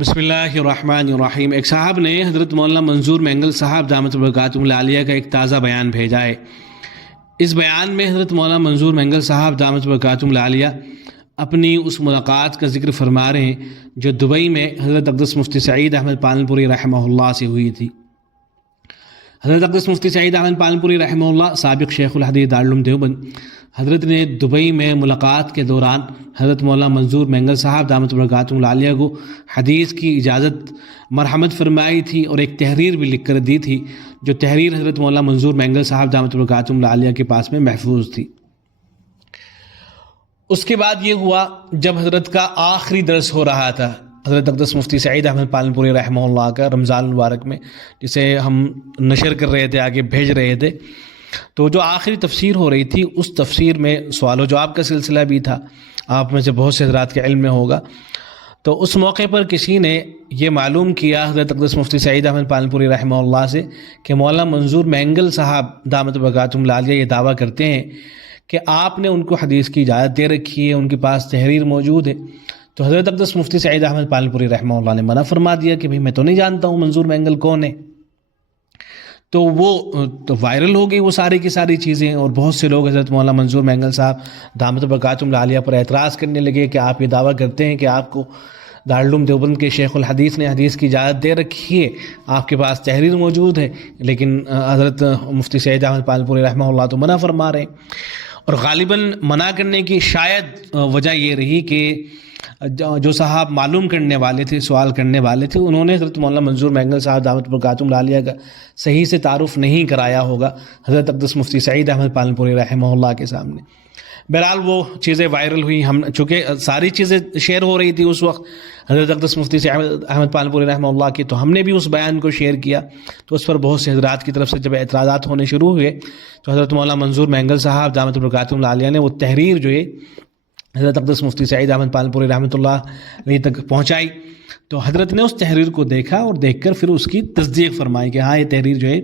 بسم اللہ الرحمن الرحیم۔ ایک صاحب نے حضرت مولانا منظور مینگل صاحب دامت برکاتہم العالیہ کا ایک تازہ بیان بھیجا ہے۔ اس بیان میں حضرت مولانا منظور مینگل صاحب دامت برکاتہم العالیہ اپنی اس ملاقات کا ذکر فرما رہے ہیں جو دبئی میں حضرت اقدس مفتی سعید احمد پالنپوری رحمہ اللہ سے ہوئی تھی۔ حضرت اقدس مفتی سعید احمد پالنپوری رحمہ اللہ سابق شیخ الحدیث دارالعلوم دیوبند، حضرت نے دبئی میں ملاقات کے دوران حضرت مولانا منظور مینگل صاحب دامت برکاتہم العالیہ کو حدیث کی اجازت مرحمت فرمائی تھی اور ایک تحریر بھی لکھ کر دی تھی، جو تحریر حضرت مولانا منظور مینگل صاحب دامت برکاتہم العالیہ کے پاس میں محفوظ تھی۔ اس کے بعد یہ ہوا جب حضرت کا آخری درس ہو رہا تھا، حضرت اقدس مفتی سعید احمد پالنپوری رحمہ اللہ کا رمضان المبارک میں، جسے ہم نشر کر رہے تھے، آگے بھیج رہے تھے، تو جو آخری تفسیر ہو رہی تھی اس تفسیر میں سوال و جواب کا سلسلہ بھی تھا، آپ میں سے بہت سے حضرات کے علم میں ہوگا۔ تو اس موقع پر کسی نے یہ معلوم کیا حضرت اقدس مفتی سعید احمد پالنپوری رحمہ اللہ سے کہ مولانا منظور مینگل صاحب دامت برکاتہم العالیہ یہ دعویٰ کرتے ہیں کہ آپ نے ان کو حدیث کی اجازت دے رکھی ہے، ان کے پاس تحریر موجود ہے۔ تو حضرت اقدس مفتی سعید احمد پالنپوری رحمہ اللہ نے منع فرما دیا کہ بھئی میں تو نہیں جانتا ہوں منظور مینگل کون ہے۔ تو وائرل ہو گئی وہ ساری کی ساری چیزیں، اور بہت سے لوگ حضرت مولانا منظور مینگل صاحب دامت برکاتہم العالیہ پر اعتراض کرنے لگے کہ آپ یہ دعویٰ کرتے ہیں کہ آپ کو دارالعلوم دیوبند کے شیخ الحدیث نے حدیث کی اجازت دے رکھی ہے، آپ کے پاس تحریر موجود ہے، لیکن حضرت مفتی سعید احمد پالنپوری رحمہ اللہ تو منع فرما رہے ہیں۔ اور غالباً منع کرنے کی شاید وجہ یہ رہی کہ جو صاحب معلوم کرنے والے تھے، سوال کرنے والے تھے، انہوں نے حضرت مولانا منظور مینگل صاحب دامت برکاتہم العالیہ کا صحیح سے تعارف نہیں کرایا ہوگا حضرت اقدس مفتی سعید احمد پالنپوری رحمہ اللہ کے سامنے۔ بہرحال وہ چیزیں وائرل ہوئی، ہم چونکہ ساری چیزیں شیئر ہو رہی تھی اس وقت حضرت اقدس مفتی سعید احمد پالنپوری رحمہ اللہ کی، تو ہم نے بھی اس بیان کو شیئر کیا، تو اس پر بہت سے حضرات کی طرف سے جب اعتراضات ہونے شروع ہوئے تو حضرت مولانا منظور مینگل صاحب دامت برکاتہم العالیہ نے وہ تحریر جو ہے حضرت اقدس مفتی سعید احمد پالنپوری رحمۃ اللہ علیہ تک پہنچائی۔ تو حضرت نے اس تحریر کو دیکھا اور دیکھ کر پھر اس کی تصدیق فرمائی کہ ہاں یہ تحریر جو ہے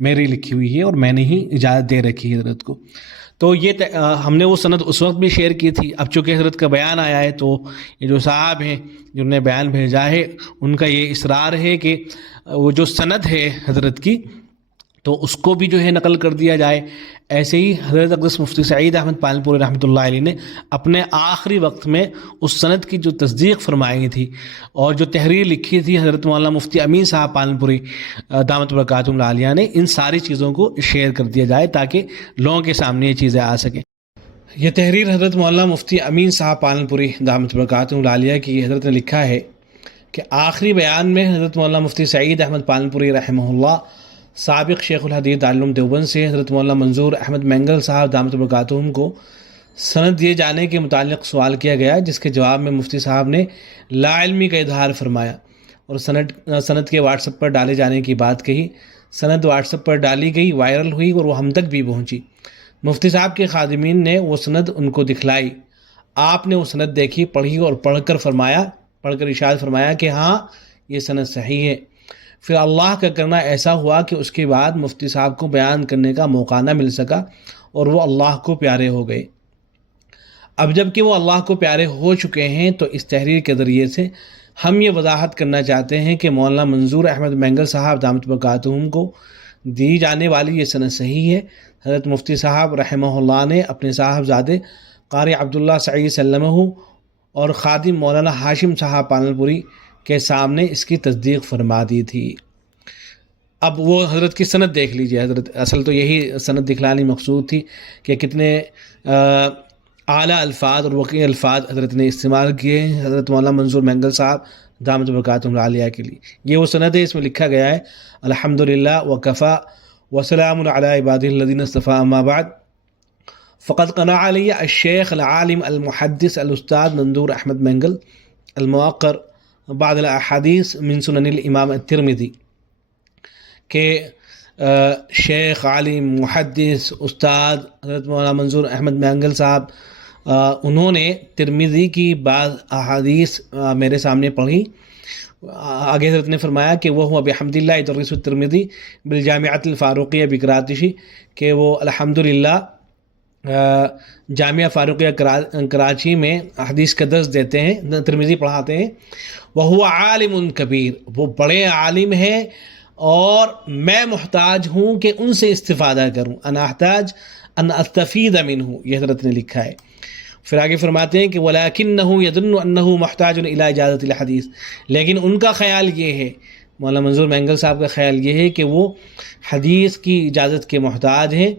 میری لکھی ہوئی ہے اور میں نے ہی اجازت دے رکھی ہے حضرت کو۔ تو یہ ہم نے وہ سند اس وقت بھی شیئر کی تھی۔ اب چونکہ حضرت کا بیان آیا ہے تو یہ جو صاحب ہیں جنہوں نے بیان بھیجا ہے ان کا یہ اصرار ہے کہ وہ جو سند ہے حضرت کی تو اس کو بھی جو ہے نقل کر دیا جائے۔ ایسے ہی حضرت اقدس مفتی سعید احمد پالنپوری رحمۃ اللہ علیہ نے اپنے آخری وقت میں اس سند کی جو تصدیق فرمائی تھی اور جو تحریر لکھی تھی حضرت مولانا مفتی امین صاحب پالنپوری دامت برکاتہم العالیہ نے، ان ساری چیزوں کو شیئر کر دیا جائے تاکہ لوگوں کے سامنے یہ چیزیں آ سکیں۔ یہ تحریر حضرت مولانا مفتی امین صاحب پالنپوری دامت برکاتہم العالیہ کی حضرت نے لکھا ہے کہ آخری بیان میں حضرت مولانا مفتی سعید احمد پالنپوری رحمہ اللہ سابق شیخ الحدیث دارالعلوم دیوبند سے حضرت مولانا منظور احمد مینگل صاحب دامت برکاتہم کو سند دیے جانے کے متعلق سوال کیا گیا، جس کے جواب میں مفتی صاحب نے لا علمی کا اظہار فرمایا اور سند کے واٹس ایپ پر ڈالے جانے کی بات کہی۔ سند واٹس ایپ پر ڈالی گئی، وائرل ہوئی اور وہ ہم تک بھی پہنچی۔ مفتی صاحب کے خادمین نے وہ سند ان کو دکھلائی، آپ نے وہ سند دیکھی، پڑھی اور پڑھ کر ارشاد فرمایا کہ ہاں یہ سند صحیح ہے۔ پھر اللہ کا کرنا ایسا ہوا کہ اس کے بعد مفتی صاحب کو بیان کرنے کا موقع نہ مل سکا اور وہ اللہ کو پیارے ہو گئے۔ اب جب کہ وہ اللہ کو پیارے ہو چکے ہیں تو اس تحریر کے ذریعے سے ہم یہ وضاحت کرنا چاہتے ہیں کہ مولانا منظور احمد مینگل صاحب دامت برکاتہم کو دی جانے والی یہ سند صحیح ہے۔ حضرت مفتی صاحب رحمہ اللہ نے اپنے صاحبزادے قاری عبداللہ سعید سلمہ اور خادم مولانا ہاشم صاحب پالنپوری کے سامنے اس کی تصدیق فرما دی تھی۔ اب وہ حضرت کی سند دیکھ لیجئے، حضرت اصل تو یہی سند دکھلانی مقصود تھی کہ کتنے اعلیٰ الفاظ اور وقیع الفاظ حضرت نے استعمال کیے ہیں حضرت مولانا منظور مینگل صاحب دامت برکاتہم العالیہ کے لیے۔ یہ وہ سند ہے، اس میں لکھا گیا ہے الحمدللہ وکفا وسلام علی عبادہ الذین اصطفیٰ اما بعد فقد قنع علی الشیخ العالم المحدث الاستاذ منظور احمد مینگل الموقر بعض الاحادیث من سنن الامام الترمذی، کہ شیخ عالم محدث استاد حضرت مولانا منظور احمد مینگل صاحب انہوں نے ترمذی کی بعض احادیث میرے سامنے پڑھی۔ آگے حضرت نے فرمایا کہ وہ بحمد اللہ یدرس الترمذی بالجامعۃ الفاروقیہ بکراتشی، کہ وہ الحمدللہ جامعہ فاروقیہ کراچی میں حدیث کا درس دیتے ہیں، ترمذی پڑھاتے ہیں. وَهُوَ عَالِمٌ کبیر، وہ بڑے عالم ہیں اور میں محتاج ہوں کہ ان سے استفادہ کروں. انا احتاج ان استفید منہ، یہ حضرت نے لکھا ہے. پھر آگے فرماتے ہیں کہ وَلَكِنَّهُ يَظُنُّ أَنَّهُ مُحْتَاجٌ إِلَىٰ إِجَازَةِ الْحَدِيثِ، لیکن ان کا خیال یہ ہے، مولانا منظور مینگل صاحب کا خیال یہ ہے کہ وہ حدیث کی اجازت کے محتاج ہیں.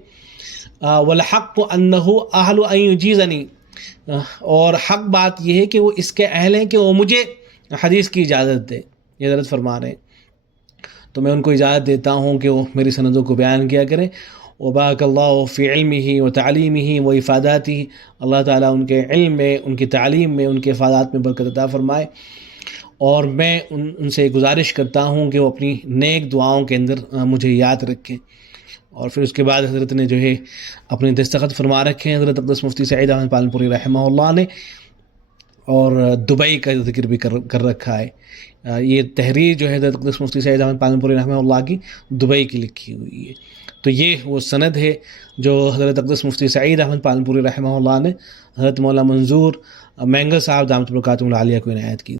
وَالْحَقُّ أَنَّهُ أَهْلُ أَن يُجِيزَنِي، اور حق بات یہ ہے کہ وہ اس کے اہل ہیں کہ وہ مجھے حدیث کی اجازت دے. یہ حضرت فرما رہے ہیں تو میں ان کو اجازت دیتا ہوں کہ وہ میری سندوں کو بیان کیا کریں. وبارک اللہ فی علمہ و تعلیمہ و افاداتہ، اللہ تعالیٰ ان کے علم میں، ان کی تعلیم میں، ان کے افادات میں برکت عطا فرمائے. اور میں ان سے گزارش کرتا ہوں کہ وہ اپنی نیک دعاؤں کے اندر مجھے یاد رکھیں. اور پھر اس کے بعد حضرت نے جو ہے اپنے دستخط فرما رکھے ہیں حضرت اقدس مفتی سعید احمد پالنپوری رحمہ اللہ نے، اور دبئی کا ذکر بھی کر رکھا ہے. یہ تحریر جو ہے حضرت اقدس مفتی سعید احمد پالنپوری رحمہ اللہ کی دبئی کی لکھی ہوئی ہے. تو یہ وہ سند ہے جو حضرت اقدس مفتی سعید احمد پالنپوری رحمہ اللہ نے حضرت مولانا منظور مینگل صاحب دامت برکاتہم العالیہ کو عنایت کی.